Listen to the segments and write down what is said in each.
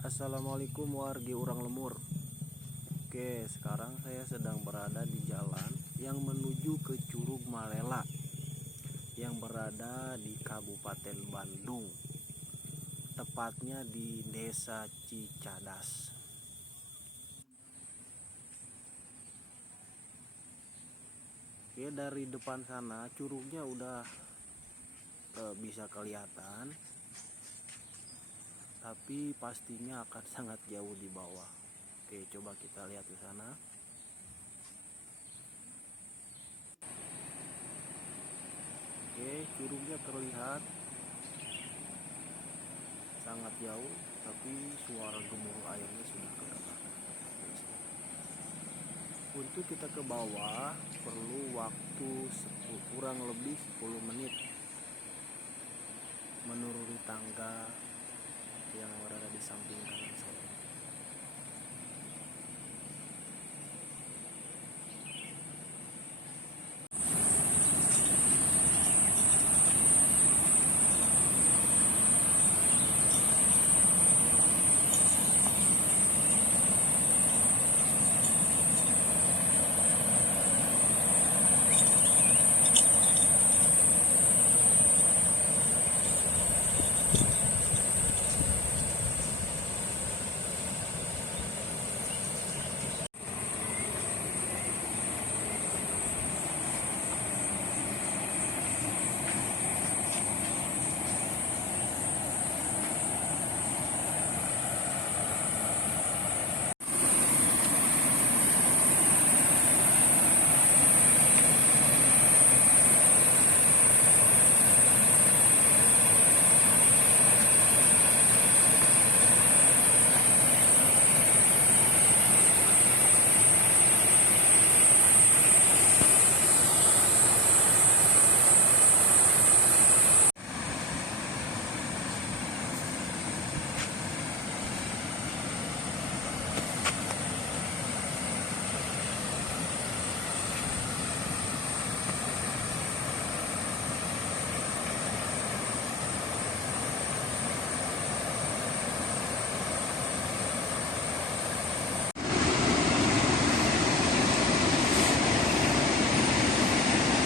Assalamualaikum wargi Urang Lemur. Oke, sekarang saya sedang berada di jalan yang menuju ke Curug Malela yang berada di Kabupaten Bandung, tepatnya di Desa Cicadas. Oke, dari depan sana curugnya udah bisa kelihatan, tapi pastinya akan sangat jauh di bawah. Oke, coba kita lihat ke sana. Oke, curugnya terlihat sangat jauh, tapi suara gemuruh airnya sudah kedengaran. Untuk kita ke bawah perlu waktu kurang lebih 10 menit menuruni tangga yang berada di samping kanan saya.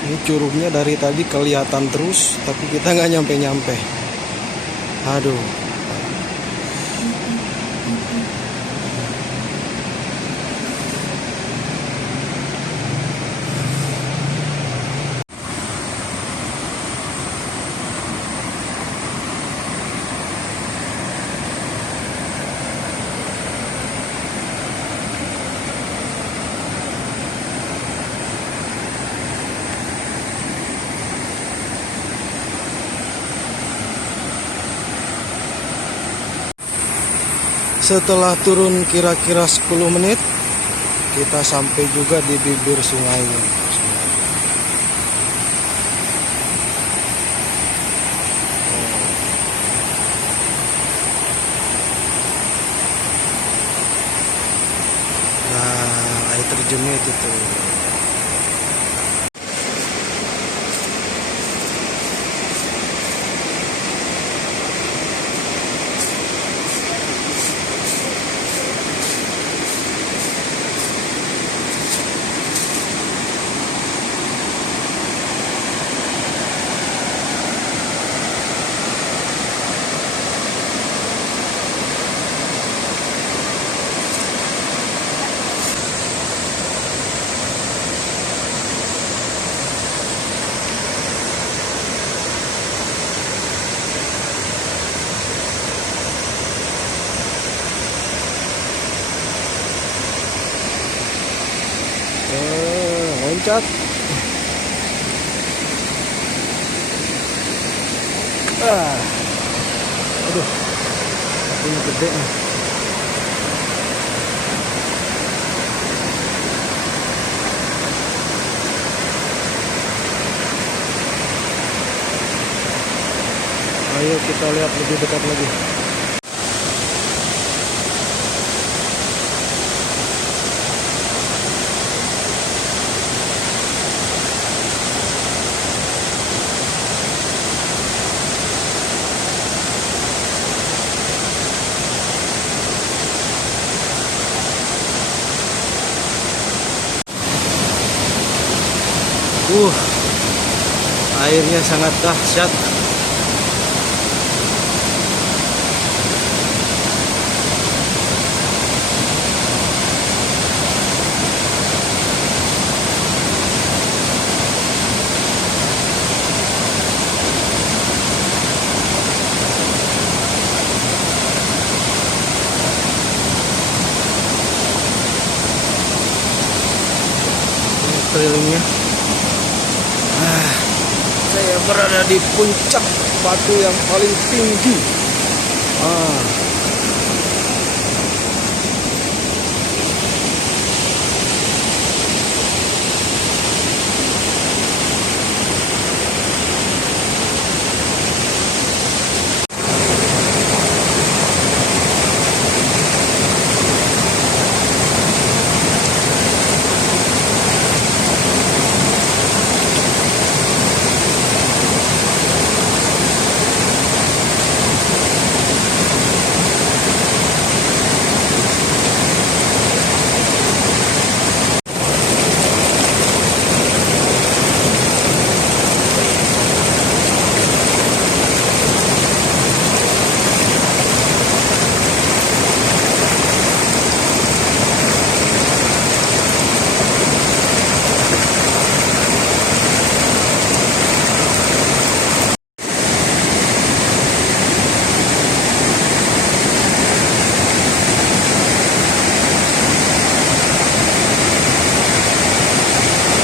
Ini curugnya dari tadi kelihatan terus, tapi kita nggak nyampe-nyampe. Aduh. Setelah turun kira-kira 10 menit, kita sampai juga di bibir sungainya. Nah, air terjunnya itu tuh. Loncat. Aduh, ini gede nih. Ayo kita lihat lebih dekat lagi. Airnya sangat dahsyat. Kelilingnya. Saya berada di puncak batu yang paling tinggi.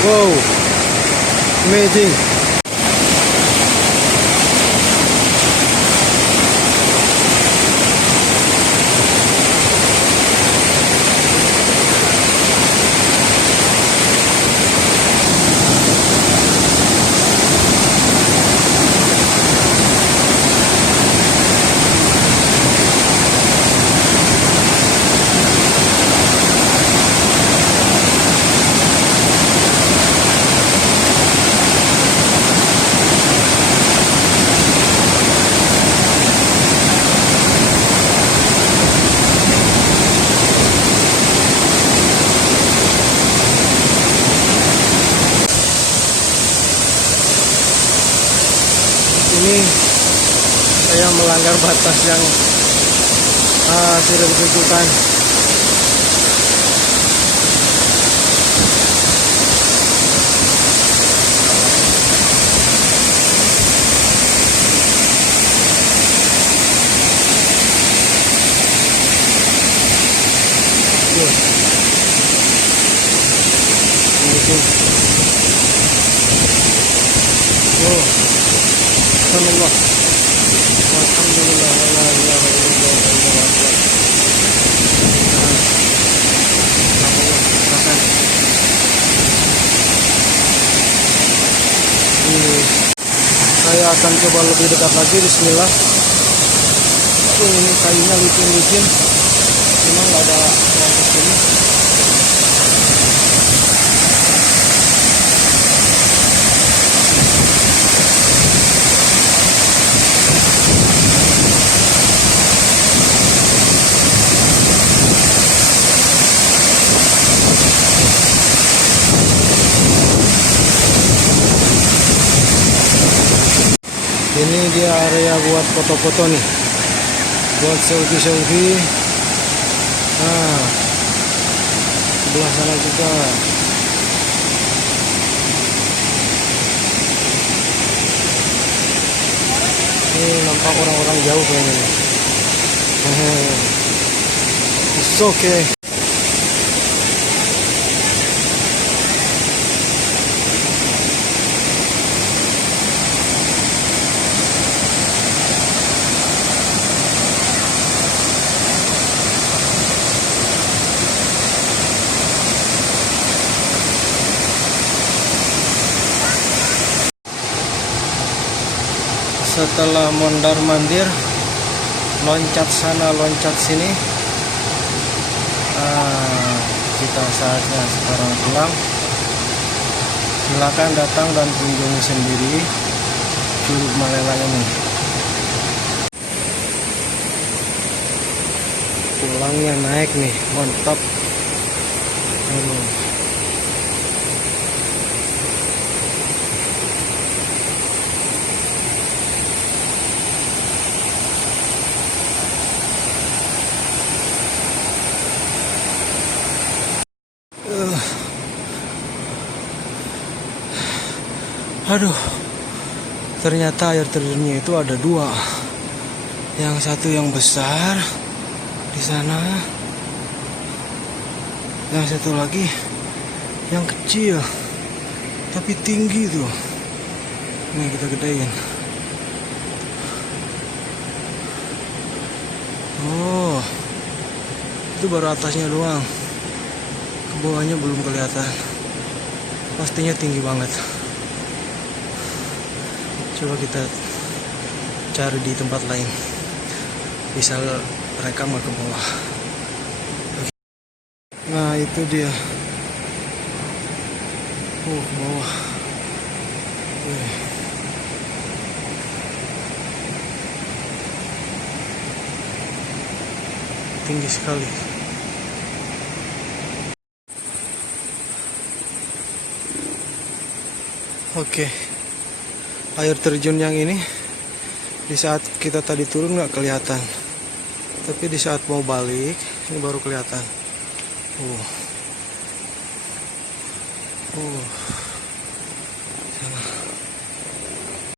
Wow, amazing. Ini saya melanggar batas yang sudah ditentukan. Alhamdulillah. Alhamdulillah. La ilaha illallah. Saya akan coba lebih dekat lagi. Bismillah. Ini kayunya licin-licin. Memang nggak ada yang kesini. Ini dia area buat foto-foto nih, buat selfie-selfie. Nah, sebelah sana juga. Ini nampak orang-orang jauh kayaknya nih. It's okay. Setelah mondar-mandir, loncat sana loncat sini, kita saatnya sekarang pulang. Silakan datang dan kunjungi sendiri Curug Malela ini. Pulangnya naik nih, mantap. Aduh, ternyata air terjunnya itu ada dua. Yang satu yang besar di sana, yang satu lagi yang kecil tapi tinggi tuh. Nih kita gedein. Oh, itu baru atasnya doang, ke bawahnya belum kelihatan. Pastinya tinggi banget. Coba kita cari di tempat lain, bisa rekam ke bawah. Nah itu dia. Ke bawah. Tinggi sekali. Oke, air terjun yang ini di saat kita tadi turun nggak kelihatan, tapi di saat mau balik ini baru kelihatan.